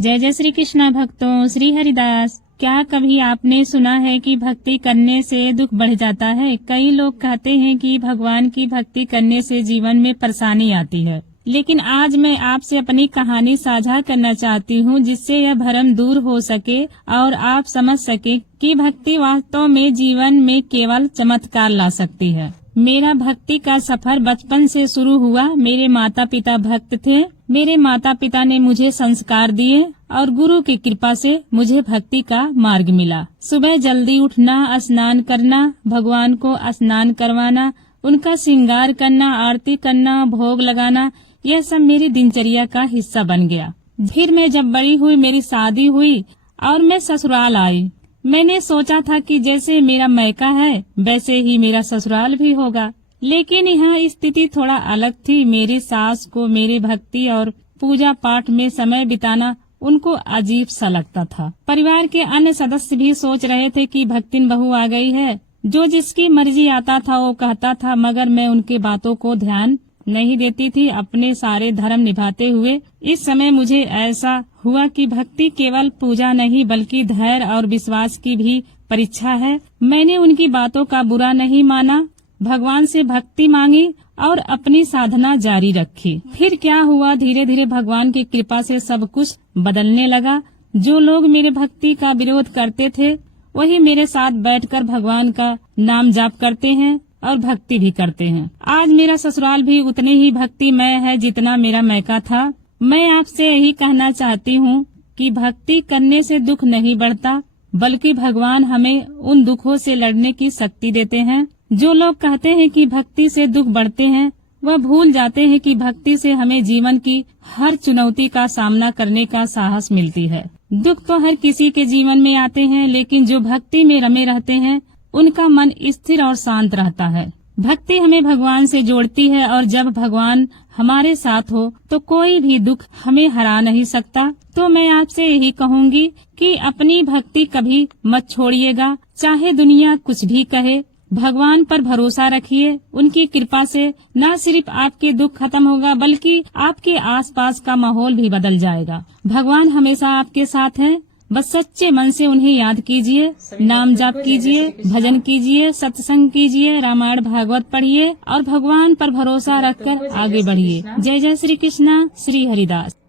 जय जय श्री कृष्णा भक्तों। श्री हरिदास। क्या कभी आपने सुना है कि भक्ति करने से दुख बढ़ जाता है? कई लोग कहते हैं कि भगवान की भक्ति करने से जीवन में परेशानी आती है, लेकिन आज मैं आपसे अपनी कहानी साझा करना चाहती हूँ, जिससे यह भ्रम दूर हो सके और आप समझ सके कि भक्ति वास्तव में जीवन में केवल चमत्कार ला सकती है। मेरा भक्ति का सफर बचपन से शुरू हुआ। मेरे माता पिता भक्त थे। मेरे माता पिता ने मुझे संस्कार दिए और गुरु की कृपा से मुझे भक्ति का मार्ग मिला। सुबह जल्दी उठना, स्नान करना, भगवान को स्नान करवाना, उनका श्रृंगार करना, आरती करना, भोग लगाना, यह सब मेरी दिनचर्या का हिस्सा बन गया। फिर मैं जब बड़ी हुई, मेरी शादी हुई और मैं ससुराल आई। मैंने सोचा था कि जैसे मेरा मायका है वैसे ही मेरा ससुराल भी होगा, लेकिन यहाँ स्थिति थोड़ा अलग थी। मेरी सास को मेरी भक्ति और पूजा पाठ में समय बिताना उनको अजीब सा लगता था। परिवार के अन्य सदस्य भी सोच रहे थे कि भक्तिन बहू आ गई है, जो जिसकी मर्जी आता था वो कहता था, मगर मैं उनके बातों को ध्यान नहीं देती थी, अपने सारे धर्म निभाते हुए। इस समय मुझे ऐसा हुआ कि भक्ति केवल पूजा नहीं बल्कि धैर्य और विश्वास की भी परीक्षा है। मैंने उनकी बातों का बुरा नहीं माना, भगवान से भक्ति मांगी और अपनी साधना जारी रखी। फिर क्या हुआ, धीरे धीरे भगवान की कृपा से सब कुछ बदलने लगा। जो लोग मेरे भक्ति का विरोध करते थे वही मेरे साथ बैठकर भगवान का नाम जाप करते हैं और भक्ति भी करते हैं। आज मेरा ससुराल भी उतने ही भक्तिमय है जितना मेरा मायका था। मैं आपसे यही कहना चाहती हूँ कि भक्ति करने से दुख नहीं बढ़ता, बल्कि भगवान हमें उन दुखों से लड़ने की शक्ति देते हैं। जो लोग कहते हैं कि भक्ति से दुख बढ़ते हैं, वह भूल जाते हैं कि भक्ति से हमें जीवन की हर चुनौती का सामना करने का साहस मिलती है। दुख तो हर किसी के जीवन में आते हैं, लेकिन जो भक्ति में रमे रहते हैं उनका मन स्थिर और शांत रहता है। भक्ति हमें भगवान से जोड़ती है और जब भगवान हमारे साथ हो तो कोई भी दुख हमें हरा नहीं सकता। तो मैं आपसे यही कहूँगी कि अपनी भक्ति कभी मत छोड़िएगा, चाहे दुनिया कुछ भी कहे। भगवान पर भरोसा रखिए, उनकी कृपा से न सिर्फ आपके दुख खत्म होगा बल्कि आपके आसपास का माहौल भी बदल जाएगा। भगवान हमेशा आपके साथ हैं, बस सच्चे मन से उन्हें याद कीजिए, नाम जाप कीजिए, भजन कीजिए, सत्संग कीजिए, रामायण भागवत पढ़िए और भगवान पर भरोसा रखकर आगे बढ़िए। जय जय श्री कृष्णा। श्री हरिदास।